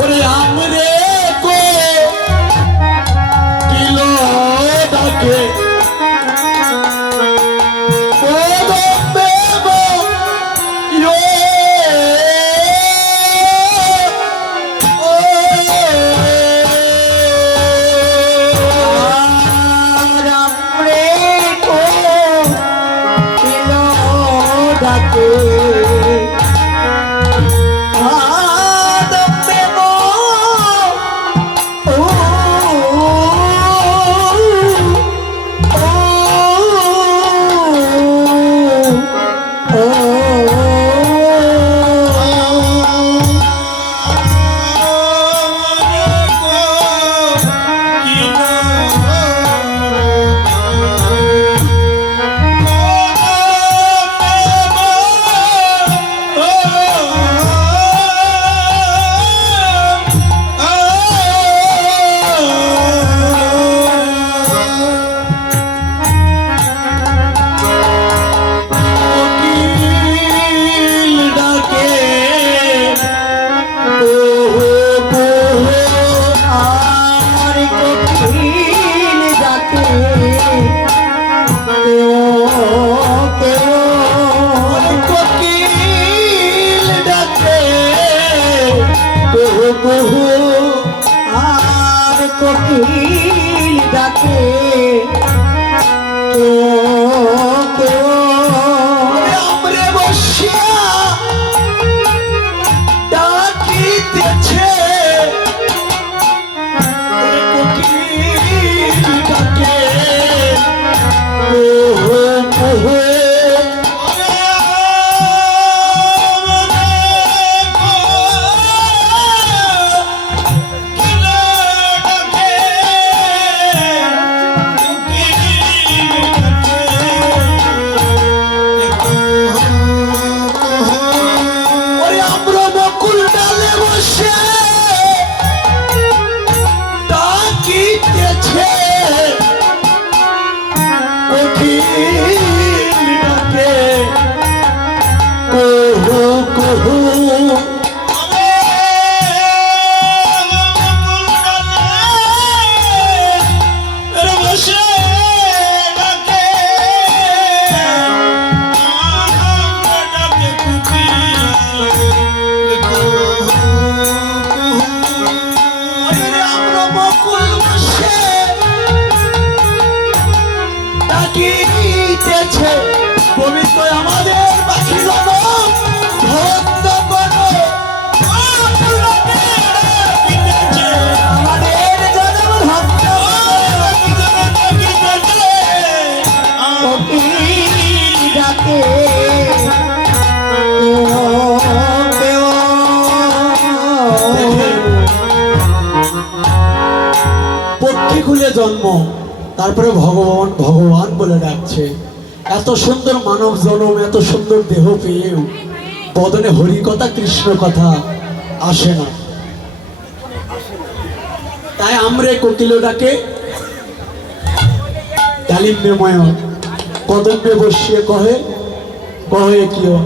ওরে আমরে কো কিলো ডাকে ও দেব ইয়ো আমরে কো কিলো ডাকে কোকিল ডাকে আমরে বসিয়া ডাকিতেছে কোকিল ডাকে পবিত্র আমাদের পাখি ভক্ত করো আমাদের জনম ভক্ত ডাকে পক্ষী খুলে জন্ম তারপরে ভগবান ভগবান বলে ডাকছে। এত সুন্দর মানব জনম, এত সুন্দর দেহ পেয়েও বদনে হরি কথা কৃষ্ণ কথা আসে না। তাই আমরে কোকিল ডাকে ডালিম্যময় কদম্বে বসিয়ে কহে কহে কিও।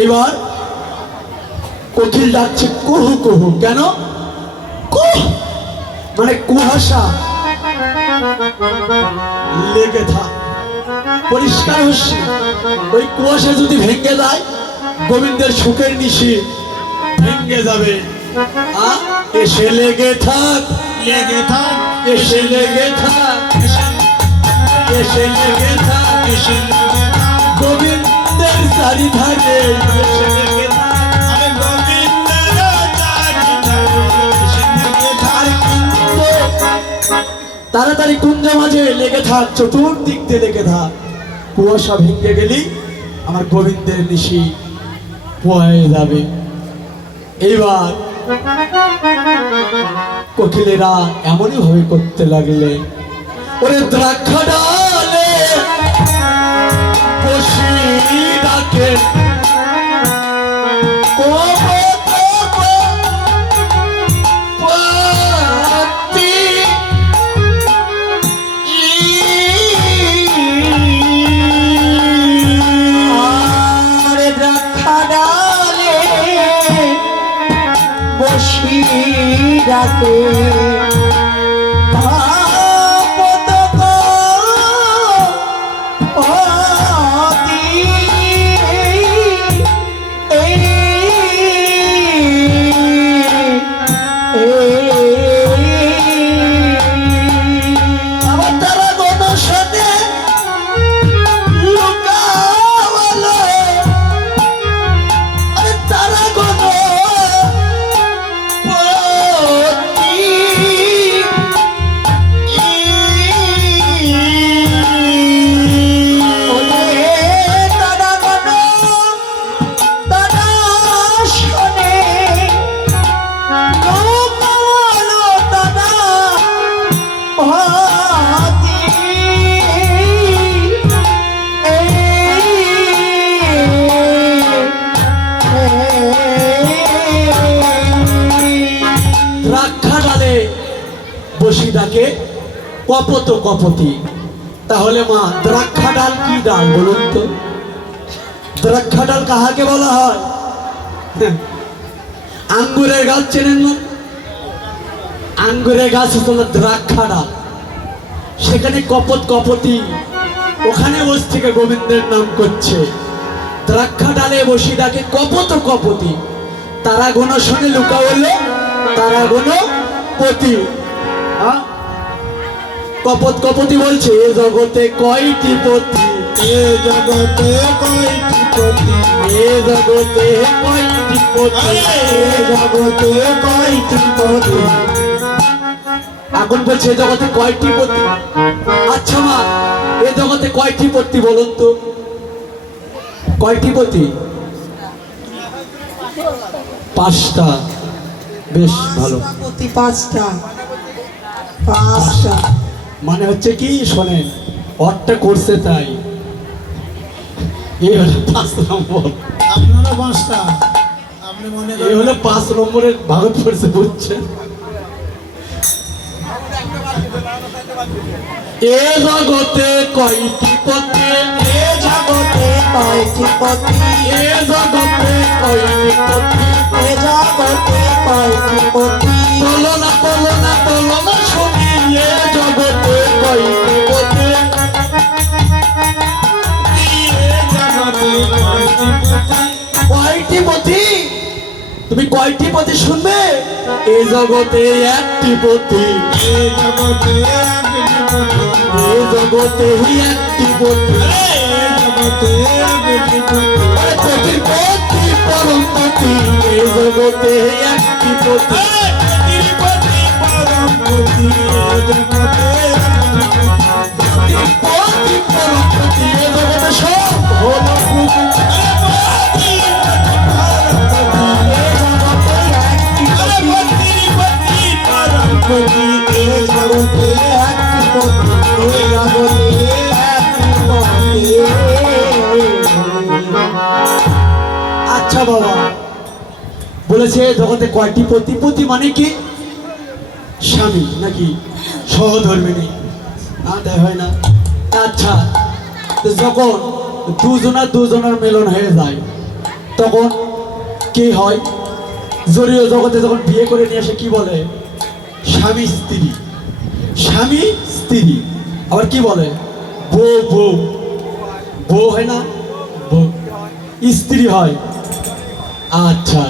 এইবার কোকিল ডাকছে কুহু কুহু। কেন কুহ মানে কুয়াশা লেগে থাক, পরিষ্কার হচ্ছে। ওই কুয়াশা যদি ভেঙে যায় গোবিন্দের সুখের নিশি ভেঙে যাবে। এসে লেগে থাক, লেগে থাক, এসে লেগে থাক, এসে লেগে থাক, এসে লেগে থাক, গোবিন্দের চারিধারে এসে লেগে থাক। আরে গোবিন্দের চারিধারে এসে লেগে থাক। তাড়াতাড়ি কুঞ্জ মাঝে লেগে থাক, চতুর্দিক দিয়ে লেগে থাক। কুয়াশা ভেঙে গেলি আমার গোবিন্দের নিশি হয়ে যাবে। এইবার কোকিলেরা এমনই ভাবে করতে লাগলে। ওরে দ্রাক্ষা ডালে বসি ডাকে বসি ডাকে আপদ গতি আমার তারা গণ সাথে লুকাওয়ালো, আরে তারা গণ দ্রাক্ষা ডালে বসি ডাকে কপত কপতি। তাহলে মা দ্রাক্ষা ডাল কি ডাল বলুন তো? দ্রাক্ষা ডাল কাহাকে বলা হয়? আঙ্গুরের গাছ চেনেন না? আঙ্গুরের গাছ হলো দ্রাক্ষা ডাল, সেখানে কপত কপতি, ওখানে বস থেকে গোবিন্দের নাম করছে। দ্রাক্ষা ডালে বসি ডাকে কপত কপতি, তারা গুণ শোনে লুকা হলো তারা গুণ পতি। কপত কপতি বলছে এ জগতে কয়টি পতি, এ জগতে কয়টি পতি, এ জগতে কয়টি পতি, এ জগতে কয়টি পতি। এখন বলছে এ জগতে কয়টি পতি। আচ্ছা মা, এ জগতে কয়টি পতি বলুন তো? কয়টি পতি? 5টা। বেশ ভালো। প্রতি 5টা 5টা মানে হচ্ছে কি শোনেন, অটটা করছে তাই। এই হলো 5 নম্বর, আপনারা 5টা, আপনি মনে এই করেন হলো 5 নম্বরের ভারত পড়ছে, বুঝছেন? এ জগতে কয়টি পতি, এ জগতে কয়টি পতি, এ জগতে কয়টি পতি, এ জগতে কয়টি পতি, বলো না শুনি, এ জগতে কয়টি পতি, এ জগতে কয়টি পতি, কয়টি পতি? তুমি কয়টি পতি শুনবে? এ জগতে একটি পতি, এ জগতে একটি পতি, এ জগতে একটি পতি, এ জগতে একটি পতি, আরে পতির পতি পরম পতি, এ জগতে একটি পতি, পতির পতি পরম পতি, এ জগতে একটি পতি, পতির পতি পরম পতি, এ জগতে সব হলো পতি। পতি এ জগতে একটি পতি, এ জগতে একটি পতি। আচ্ছা বাবা, বলেছে জগতে কয়টি পতি? পতি মানে কি? স্বামী নাকি সহধর্মিনী? না, তাই হয় না। আচ্ছা, তো যখন দুজনের মিলন হয়ে যায় তখন কি হয়? জড়ীয় জগতে যখন বিয়ে করে নিয়ে আসে কি বলে? স্বামী স্ত্রী। স্বামী স্ত্রী আবার কি বলে? বউ বউ। বউ হয় না? বউ স্ত্রী হয়। আচ্ছা,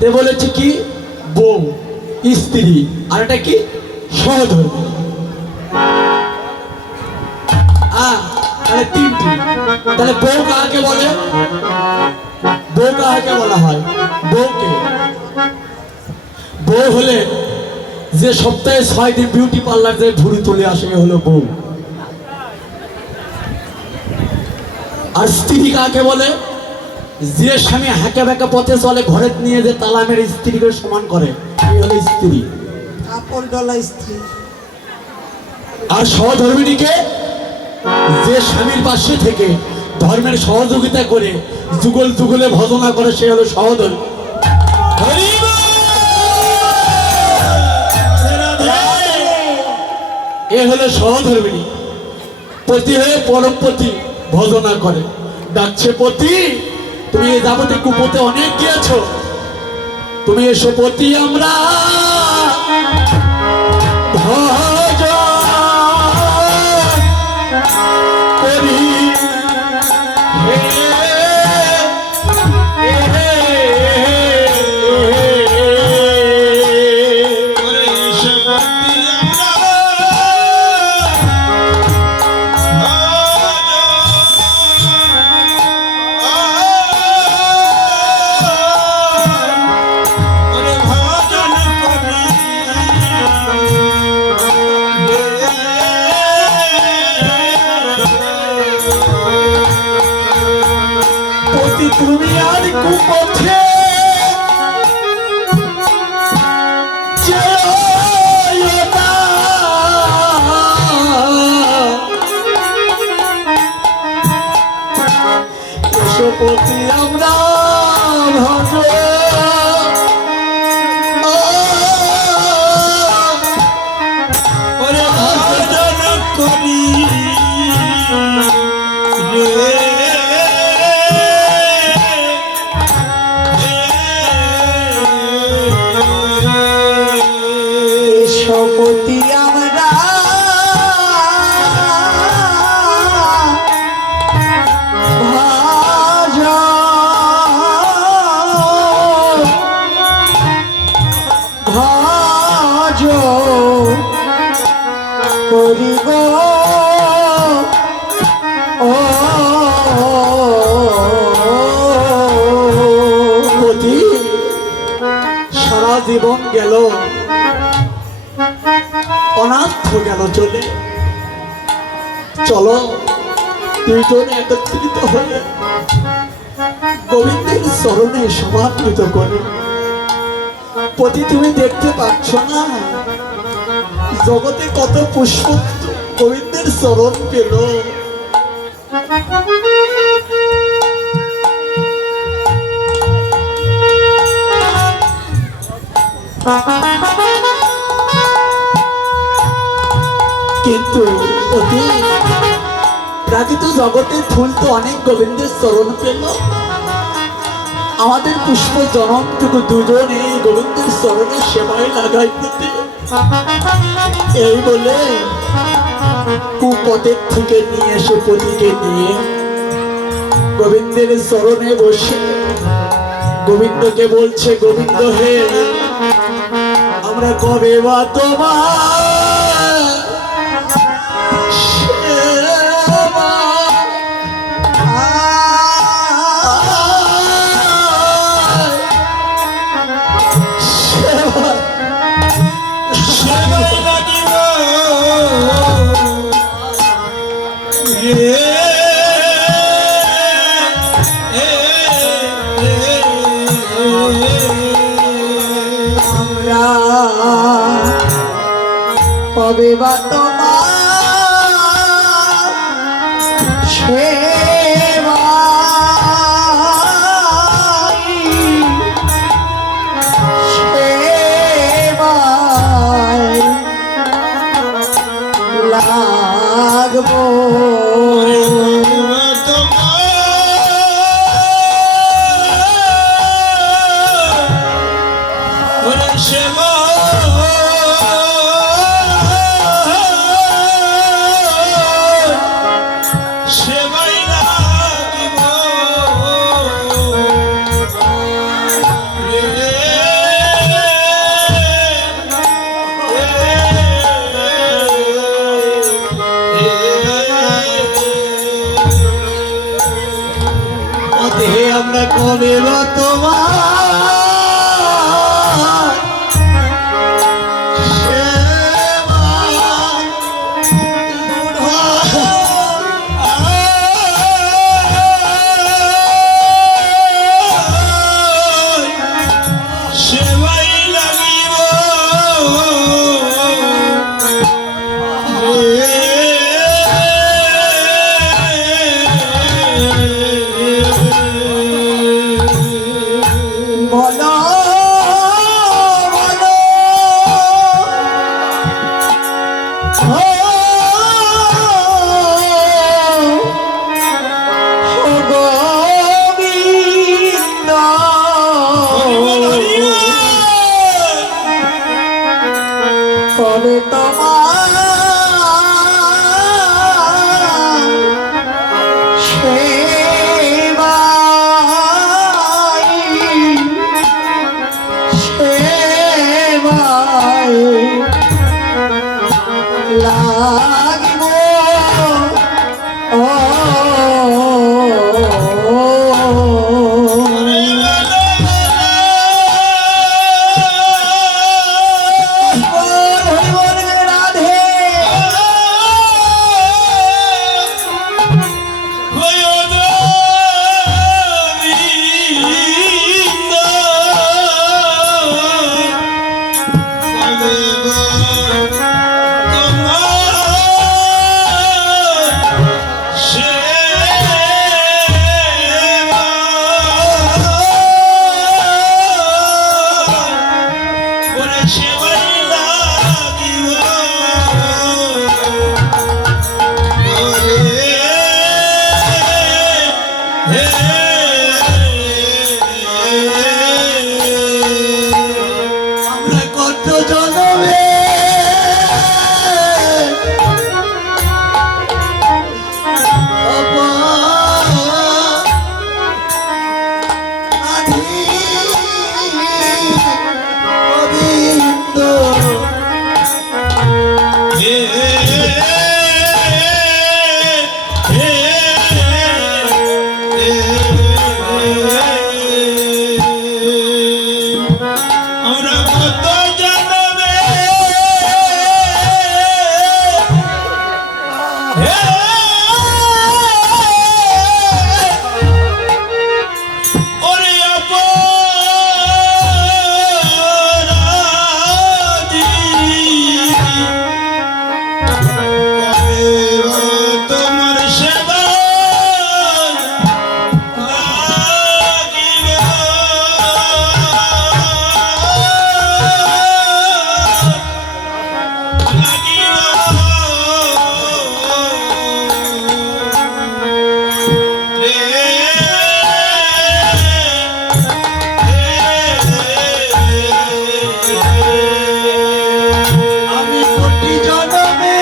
তে বলেছে কি? বউ স্ত্রী, আর এটা কি? সহধর্মী। তাহলে 3টি। তাহলে বউ কাকে বলে? বউ কাকে বলা হয়? বউকে। বউ হলে যে সপ্তাহে 6 দিন বিউটি পার্লার যে ভুঁড়ি তুলে আসে এ হলো বউ। আর স্ত্রী কাকে বলে? যে স্বামী হাঁকা ব্যাকা পথে চলে, ঘরে নিয়ে যে তালা মেরে স্ত্রীকে সমান করে, এই হলো স্ত্রী। কাপড় ডলা স্ত্রী। আর সহধর্মিণীকে? যে স্বামীর পাশে থেকে ধর্মের সহযোগিতা করে যুগল যুগলে ভজনা করে, সে হলো সহধর্মী। এ হলো সহধর্মিণী। পতি হয়ে পরম পতি ভজনা করে, ডাকছে পতি তুমি এই যাবতে কুপোতে অনেক গিয়েছো, তুমি এসো পতি আমরা ভজন করি হে ওরে এসে ভক্তি ওরে ভজন করি পতি তুমি আর কুপথে যেও না। এসো পতি আমরা ভজ ওরে ভজন করি রে সপতি আমরা ভাজ করিব ও পতি সারা জীবন গেল অনাথ গেল চলে। চলো দুইজন একত্রিত হয়ে গোবিন্দের চরণে সমর্পিত করে। পতি তুমি দেখতে পাচ্ছ না জগতে কত পুষ্প গোবিন্দের চরণ পেল। কিন্তু অতি প্রাকৃত জগতের ফুল তো অনেক গোবিন্দের চরণ পেল, আমাদের পুষ্প জনমটুকু দুজন এই গোবিন্দের চরণের সেবায় লাগাই দিতে। এই বলে কুপথের থেকে নিয়ে এসে পতিকে নিয়ে গোবিন্দের চরণে বসে গোবিন্দকে বলছে, গোবিন্দ হে আমরা কবে বা তোমার সেবা সেবা সেবায় লাগিব রে আমরা কবে বা তোমার সেবায় লাগবো সেবাই লাগিব হে আমরা কবে বা তোমার সেবা সেবাই লাগিব বলো বলো ও গোবিন্দ আমরা কত জন্মে ওরে অপরাধী তোমার সেবা আমি কোটি জনমে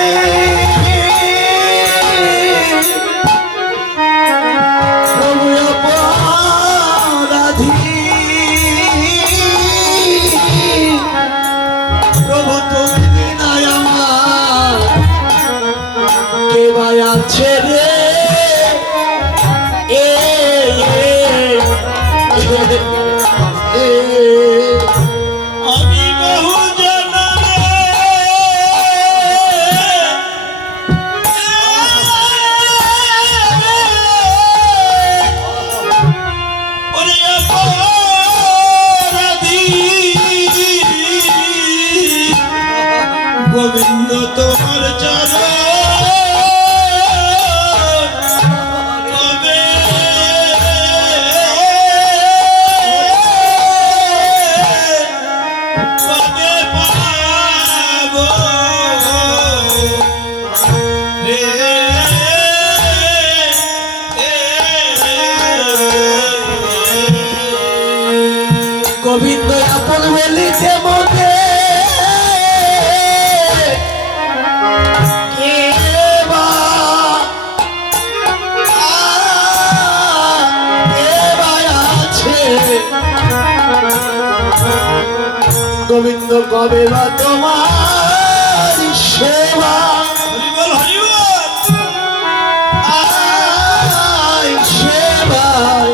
প্রভু অপরাধী, প্রভু তুমি নাই আমার, কে ভাই আছে রে এ আমি বহু জন্মে ওরে অপরাধী গোবিন্দ তোমার চরণ কবে কবে পাবো রে গোবিন্দ আপন বলিতে মনে কে বা আছে, গোবিন্দ কবে বা তোমার সেবা হরিবল হরিবল আয় সেবায়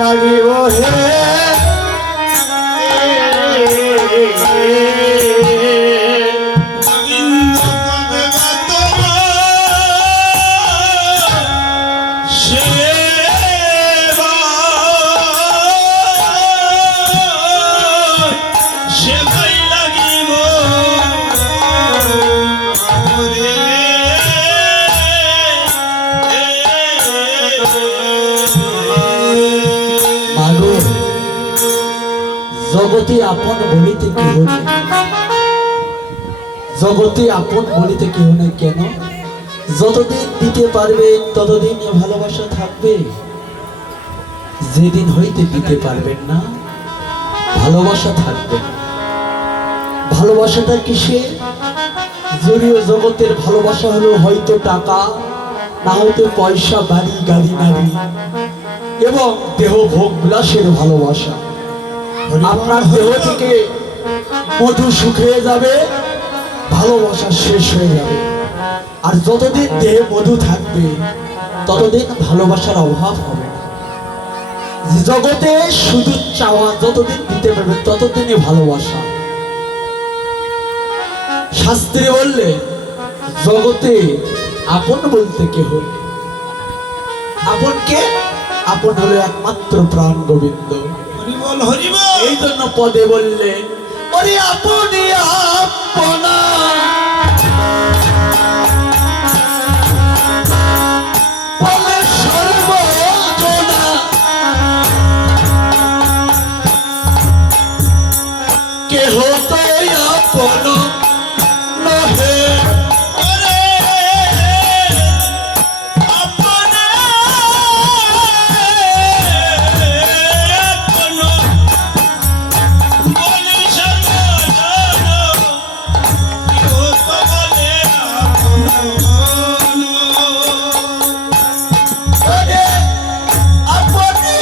লাগিব হে গোবিন্দ কবে বা তোমার সেবা সেবাই লাগিব ওরে মাগো জগতে আপন বলিতে কেহ নেই, জগতে আপন বলিতে কেহ নেই। কেন? যতদিন দিতে পারবে ততদিন এ ভালোবাসা থাকবে, যেদিন হইতে দিতে পারবেন না ভালোবাসা থাকবে না। ভালোবাসাটা কিসে? জড়িয়ে জগতের ভালোবাসা হলো হয়তো টাকা, না হয়তো পয়সা, বাড়ি, গাড়ি, নারী এবং দেহ ভোগ বিলাসের ভালোবাসা। আপনার দেহ থেকে মধু শুকিয়ে যাবে, ভালোবাসা শেষ হয়ে যাবে। আর যতদিন দেহে মধু থাকবে ততদিন ভালোবাসার অভাব হবে না। জগতে শুধু চাওয়া, যতদিন দিতে পারবে ততদিনই ভালোবাসা। শাস্ত্রে বললে জগতে আপন বলতে কেহ নেই। আপন কে? আপন হলো একমাত্র প্রাণ গোবিন্দ। হরিবল হরিবল এই জন্য পদে বললেন ওরে আপনি আপনা বলে সর্বজনা, কেহ তো আপন নহে। ওরে আপনা আপন বলি সর্বজন কেহ তো বলে আপন ওরে আপনি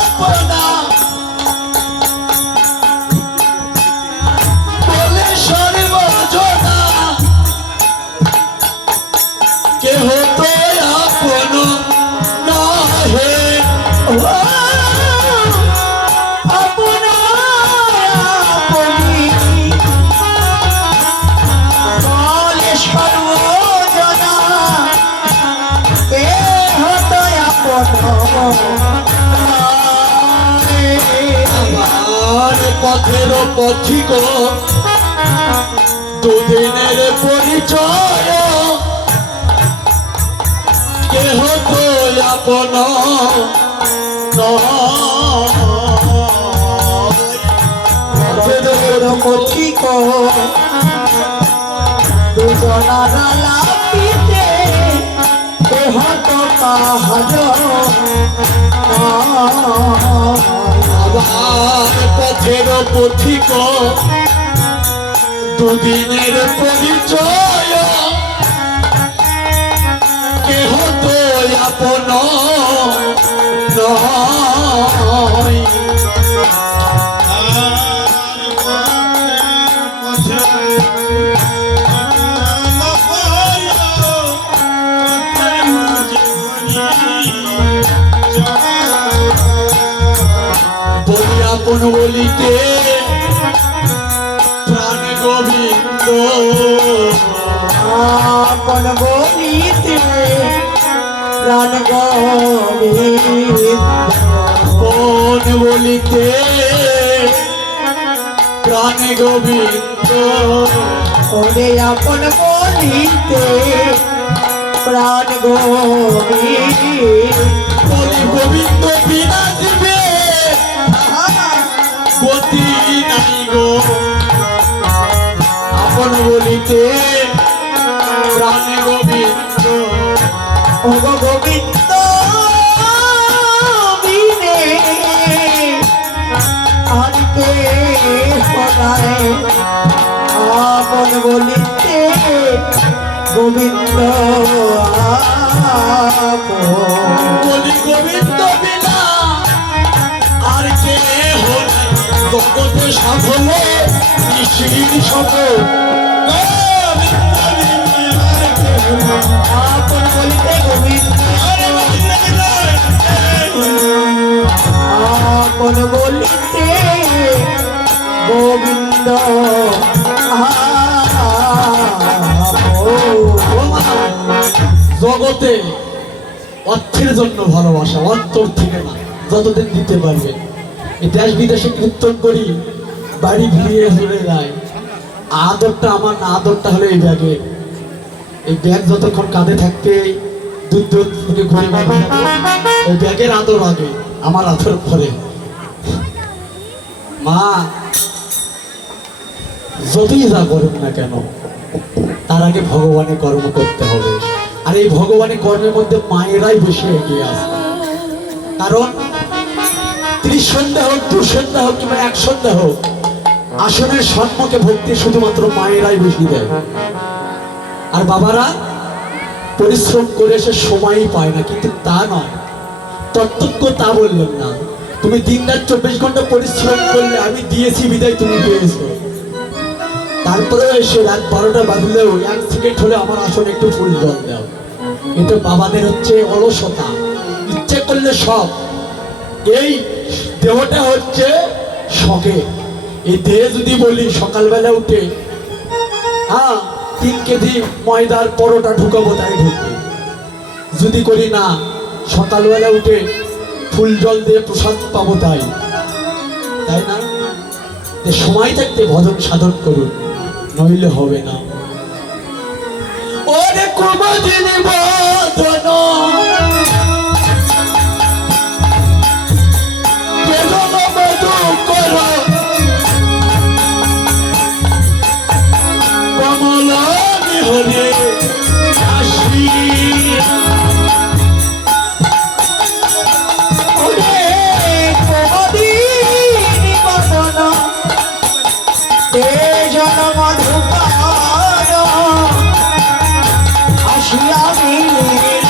আপনা পথের পথিক দুদিনের পরিচয় কেহ তো আপন পথের পথিক দুজনার লাপিতে দেহ তো কাহার আবার পথের পথিক দুদিনের পরিচয় কেহ তো আপন নয়। বলি আপন বলিতে প্রাণ গোবিন্দ আপন বলিতে প্রাণ গোবিন্দ আপন বলিতে প্রাণ গোবিন্দ ওরে আপন বলিতে প্রাণ গোবিন্দ বলি গোবিন্দ বিনা দিবে গতি নাই গো আপন বলিতে প্রাণ গোবিন্দ ও গো গোবিন্দ বিনে আর কে হরায় আপন বলিতে গোবিন্দ বলি গোবিন্দ বিনা আর কে হল জগতে সাফল্য নিশির সকল আপন বলিতে গোবিন্দ আপন বলিতে গোবিন্দ জগতে অর্থের জন্য ভালোবাসা অন্তর থেকে না যতদিন দিতে পারবে এই দেশ বিদেশে কীর্তন করি বাড়ি ফিরিয়ে চলে যায় আদরটা আমার না আদরটা হলো এই ব্যাগে এই ব্যাগ যতক্ষণ কাঁধে থাকতে দূর দূর থেকে ঘুরে বেড়াবে ওই ব্যাগের আদর আগে আমার আদর পরে মা যতই যা করুক না কেন তার আগে ভগবানের কর্ম করতে হবে আর এই ভগবানের কর্মের মধ্যে মায়েরাই বেশি এগিয়ে আসে কারণ 30 সন্ধ্যা হোক 2 সন্ধ্যা হোক কিংবা 1 সন্ধ্যা হোক আসনের সম্মুখে ভক্তি শুধুমাত্র মায়েরাই বেশি দেয় আর বাবারা পরিশ্রম করে এসে সময়ই পায় না কিন্তু তা নয় তত্ত্বজ্ঞ তা বললেন না তুমি দিন রাত 24 ঘন্টা পরিশ্রম করলে আমি দিয়েছি বিদায় তুমি পেয়েছো তারপরে এসে রাত 12টা বাজলেও 1 সেকেন্ড হলে আমার আসনে একটু ফুল জল দাও কিন্তু বাবাদের হচ্ছে অলসতা ইচ্ছে করলে সব এই দেহটা হচ্ছে শখে এই দেহে যদি বলি সকালবেলা উঠে 3 কেজি ময়দার পরোটা ঢুকাবো তাই ঢুকবে যদি করি না সকালবেলা উঠে ফুল জল দিয়ে প্রসাদ পাবো তাই না যে সময় থাকতে ভজন সাধন করুন নইলে হবে না ওরে কুমদিনী বদন বেদন মধু করো কমল হরে আসি ওরে কোমদিনী বদন তেজন মধুকর আসিয়া মিলিল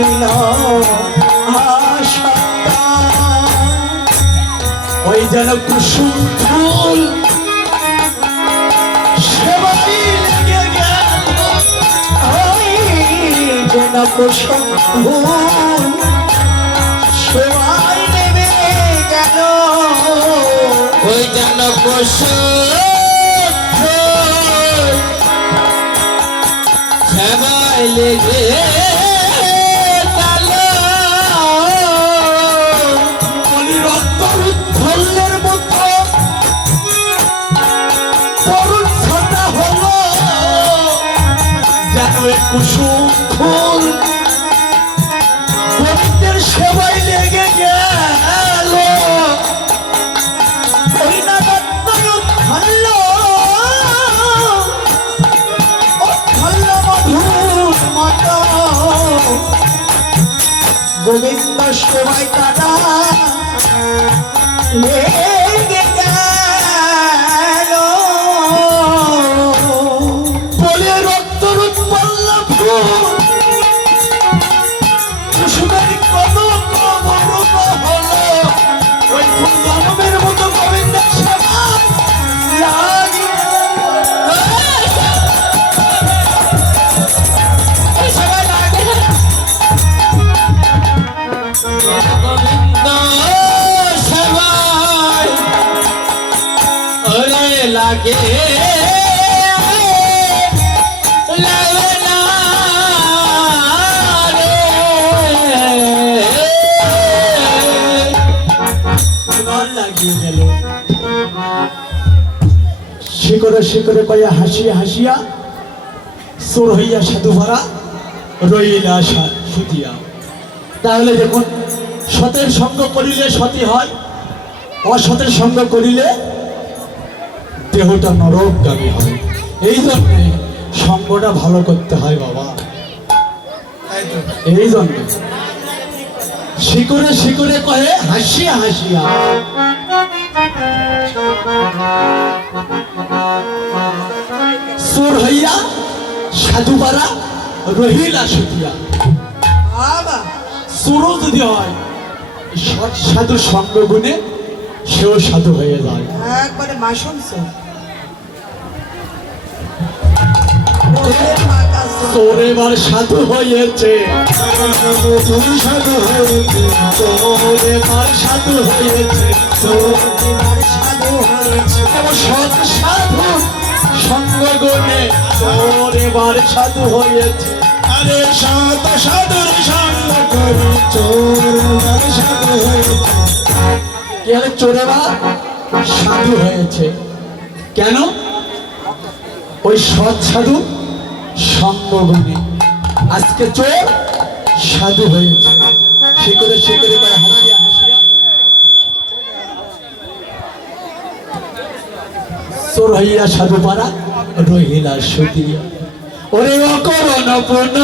দিল আশা ওই যেন কুসুম ফুল সেবাই লেগে গেল, ওই যেন কুসুম ফুল সেবাই নেমে গেল ওই যেন কুসুম সবাই লেগে গেল। বলি রক্ত উৎফুল্লের মতো তরুণ ছাতা হলো যেন ওই কুসুম ফুল গোবিন্দের সেবাই লেগে গেল। গোবিন্দ সেবাই তারা লেগে গেল বলে রক্ত উৎপন্ন ফুল কুসুমের কদম অমরূপ হলো, ওই ফুল জনমের মতো গোবিন্দের সেবায় লাগে। গোবিন্দ সবাই ওরে লাগে লাগে না রে। এবার লাগিয়ে গেল শিকড়ে শিকড়ে পাইয়া হাসিয়া হাসিয়া চোর হইয়া সাধু ভরা রইলা সুতিয়া। তাহলে দেখুন, সতের সঙ্গ করিলে সতী হয়, অসতের সঙ্গ করিলে দেহটা নরকগামী হয়। এই জন্যে সঙ্গটা ভালো করতে হয় বাবা। এই জন্য শিকড়ে শিকড়ে কহে হাসিয়া হাসিয়া। চোর হইয়া সাধু পারা রহিলা সুতিয়া। চোরও যদি হয় সৎ সাধু সঙ্গ গুণে সেও সাধু হয়ে যায়। একবারে মা শুনছো চোর এবার সাধু হয়েছে, সাধু হয়েছে, চোর এবার সাধু হয়েছে, সাধু হয়েছে সৎ সাধু সঙ্গ গুণে চোর এবার সাধু হয়েছে। আরে সাত সাধুর সঙ্গ করি চোর সাধু হয়েছে। কেন চোর এবার সাধু হয়েছে? কেন? ওই সৎ সাধু সঙ্গ গুণে আজকে চোর সাধু হয়েছে। শিকড়ে শিকড়ে করে হাসিয়া হাসিয়া চোর হইয়া সাধু পারা রহিলা সুতিয়া। ওরে অকরণ পুন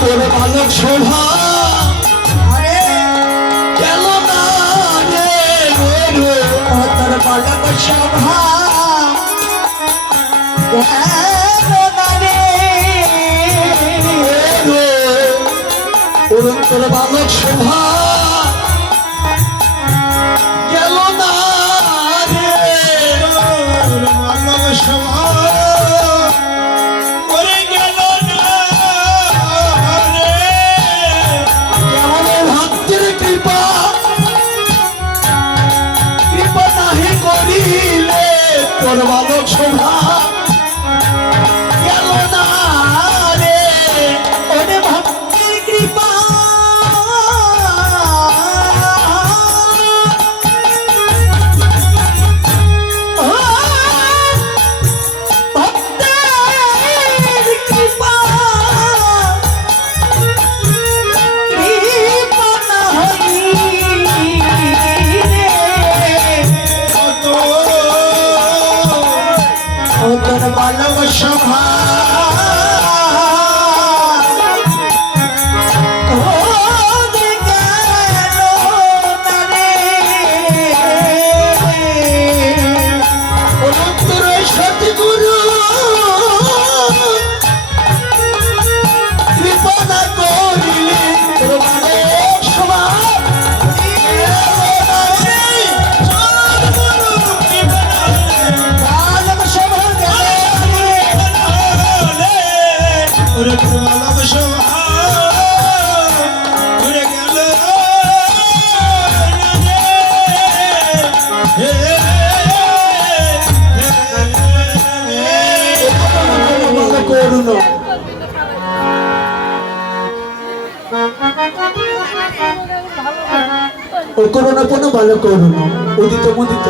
তোর বালক শোভা গেল না রে, তোর বালক সভা তোর বালক শোভা গেল না রে, মানব সভা করে গেল না রে। কেমন ভক্তের কৃপা কৃপা নাহি করিলে তোর বালক শোভা গেল না রে। ওরে ভক্তের কৃপা সভা করুন ও করোনা কোনো ভালো করুন উদিত মুদিত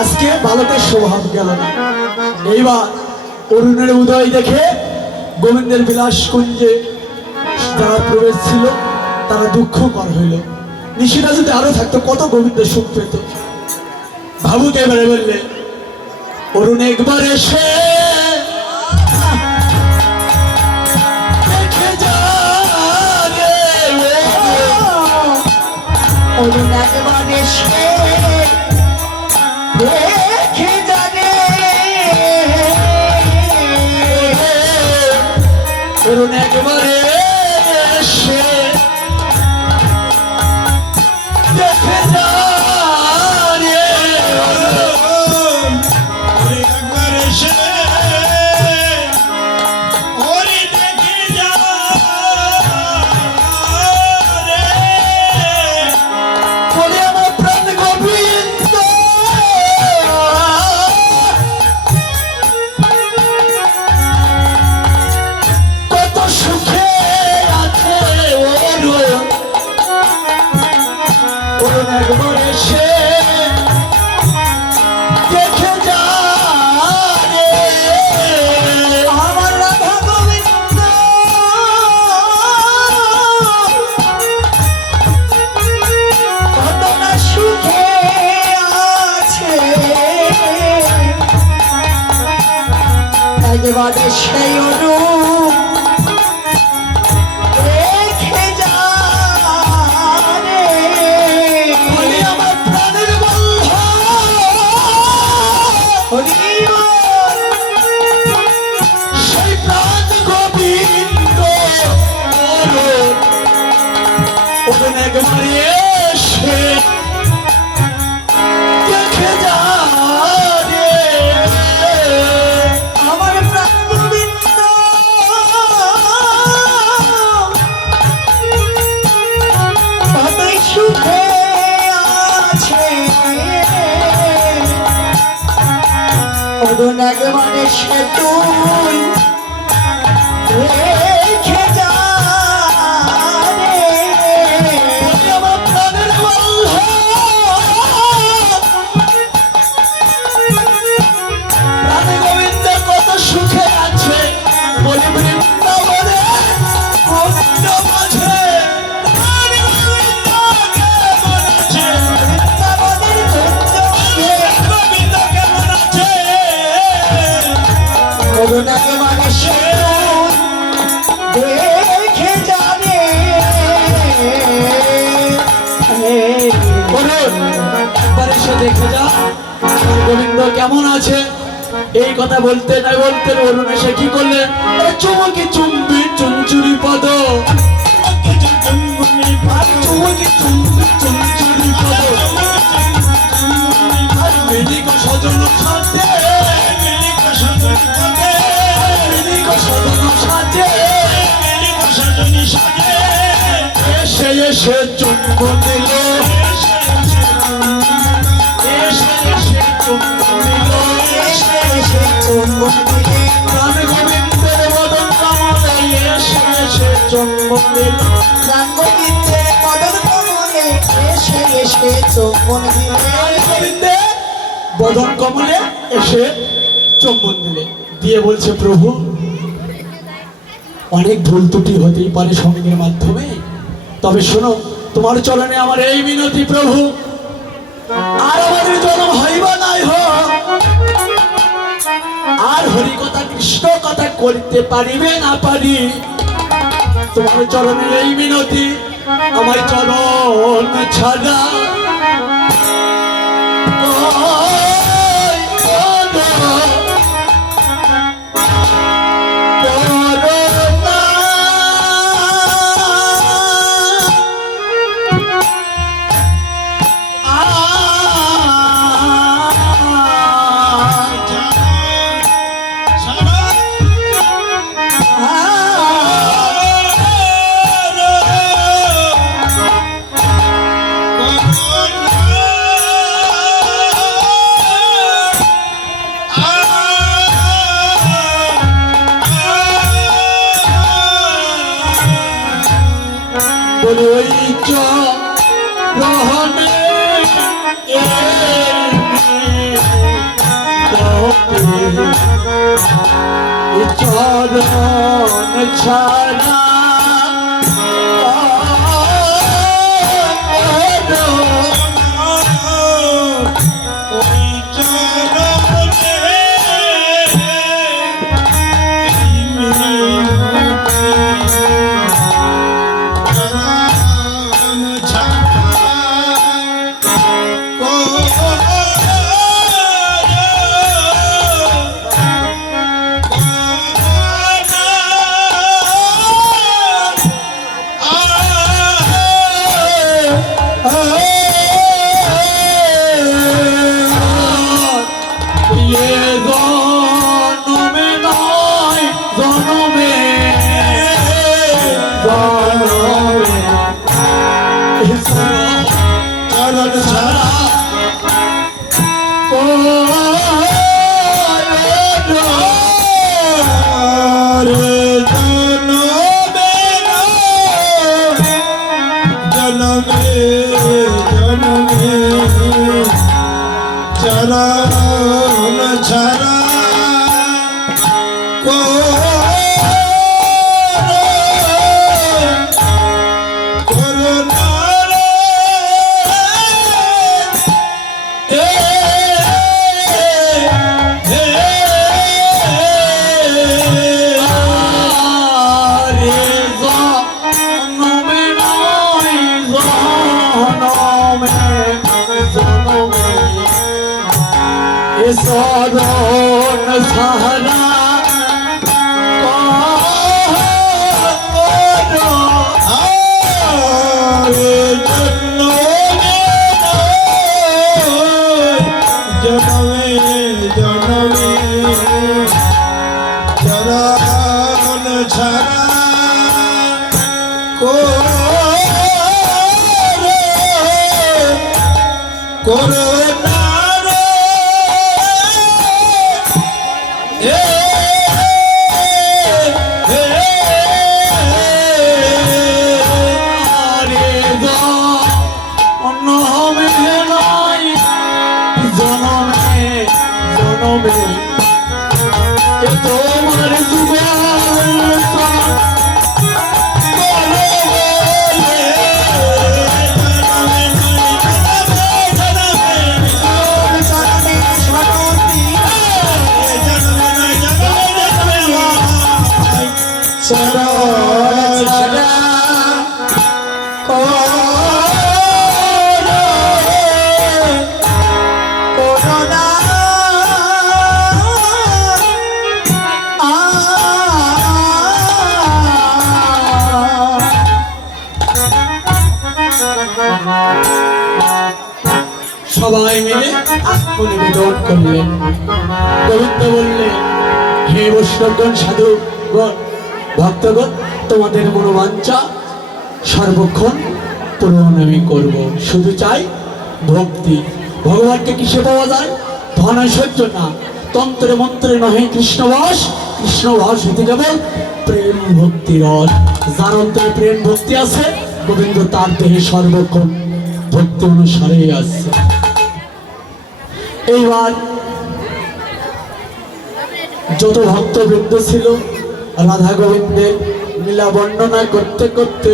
আজকে ভারতের স্বভাব গেল না। এইবার অরুণের উদয় দেখে গোবিন্দের বিলাস কুঞ্জে যারা প্রবেশ ছিল তারা দুঃখকর হইল। নিশিটা যদি আরো থাকতো কত গোবিন্দের সুখ পেত। ভাবুকে এবারে বললে অরুণ একবার এসে দেখে যা রে অরুণ একবার এসে দেখে যাবে অরুণ একবারে এসে দেখে যা রে একবার এসে ওরে দেখে যা রে বলে আমার প্রাণ গোবিন্দ কত সুখে আছে অরুণ অরুণ একবার এসে দেখে যা রে আমার রাধা গোবিন্দ কত না সুখে আছে একবারে সেই অরূপ দেখে যা রে বলে আমার প্রাণের বন্ধু হরি বল। সেই প্রাণ গোবিন্দ অরুণ অরুণ একবার এসে দেখে যা রে আমার প্রাণ গোবিন্দ কতই সুখে আছে অরুণ একবারে সে তুই দেখে যা রে বলে আমার প্রাণের বন্ধু প্রাণ গোবিন্দ কত সুখে আছে বলি বৃন্দাবনে ভক্ত মাঝে প্রাণ গোবিন্দ কেমন আছে বৃন্দাবনের ধন্য গোবিন্দ কেমন আছে অরুণ একবারে সে তুই দেখে যা রে বলুন একবার এসে দেখে যা আমার গোবিন্দ কেমন আছে। এই কথা বলতে না বলতে অরুণ এসে কি করলেন চুমকি চুম্বি চুমচুরি পদ চুমকি চুম্বি চুমচুরি পদ আর মেদিক সজন সাথে মেদিক সজন সাথে এসে এসে চুম্ব দিল এসে এসে চুম্ব দিল এসে এসে চুম্বন দিলে প্রাণ গোবিন্দের বদন কমলে এসে এসে চুম্ব দিল প্রাণ গোবিন্দের মদন কমলে এসে এসে চুম্বন দিলে গোবিন্দের বদন কমলে এসে চুম্বন দিলে দিয়ে বলছে প্রভু অনেক ভুল ত্রুটি হতেই পারে সঙ্গের মাধ্যমে, তবে শোনো তোমার চরণে আমার এই মিনতি প্রভু, আর আমাদের জন্ম হইবা নাই হোক আর হরি কথা কৃষ্ণ কথা করতে পারিবে না পারি, তোমার চরণে এই মিনতি, আমার চরণ ছাড়া ওই চরণে চরণ ছাড়া চরণ ছাড়া চরণ ছাড়া জনমে জনমে চরণ ছাড়া করুণা তোমার চরণ ছাড়া সবাই মিলে আত্মনিবেদন করলেন। গোবিন্দ বললেন, হে বৈষ্ণবগণ, সাধুগণ, ভক্তগণ, তোমাদের মনোবাঞ্ছা সর্বক্ষণ পূরণ আমি করব। শুধু চাই ভক্তি। ভগবানকে কিসে পাওয়া যায়? ধনৈশ্বর্য না, তন্ত্রে মন্ত্রে নহে কৃষ্ণবাস। কৃষ্ণবাস হইতে কেবল প্রেম ভক্তি রস। যার অন্তরে প্রেম ভক্তি আছে, গোবিন্দ তার দেহে সর্বক্ষণ ভক্তি অনুসারে আসছে। এইবার যত ভক্তবৃন্দ ছিল রাধা গোবিন্দের লীলা বর্ণনা করতে করতে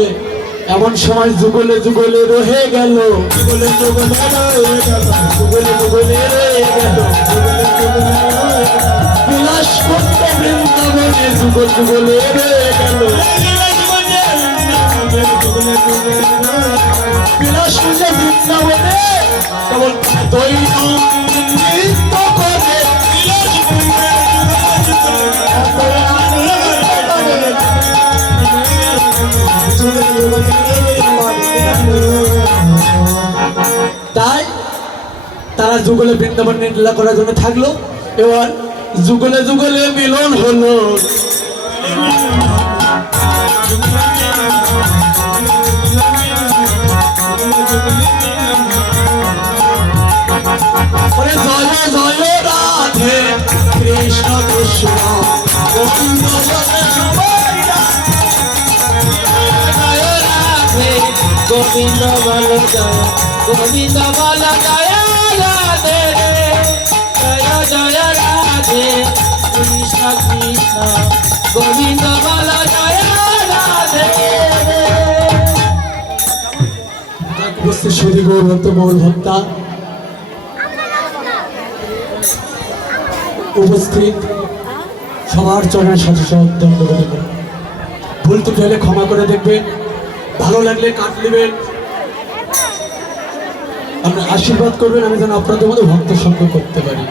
এমন সময় যুগলে যুগলে রহে গেল, যুগলে যুগলে রয়ে গেল, যুগলে যুগলে রয়ে গেল, যুগলে যুগলে রয়ে গেল। বিলাস করতে বৃন্দাবনে যুগল যুগলে গেল বিলাস পূজা বৃন্দাবনে কেবল দৈনন্দিন নৃত্য করে তাই তারা যুগলে বৃন্দাবন লীলা করার জন্য থাকলো। এবার যুগলে যুগলে মিলন হলো। ওরে জয় জয় রাধে কৃষ্ণ কৃষ্ণ গোবিন্দ বলে সবাই জয় রাধে গোবিন্দ বল জয় গোবিন্দ বল জয় রাধে জয় জয় রাধে কৃষ্ণ কৃষ্ণ গোবিন্দ বল জয় রাধে। উপস্থিত সুধী গৌরভক্ত মৌল ভক্তা উপস্থিত সবার চরণের সাথে দণ্ডবোধ করুন। ভুল তো হলে ক্ষমা করে দেখবেন, ভালো লাগলে কাট নেবেন, আপনি আশীর্বাদ করবেন আমি যেন আপনাদের মধ্যে ভক্ত সঙ্গ করতে পারি।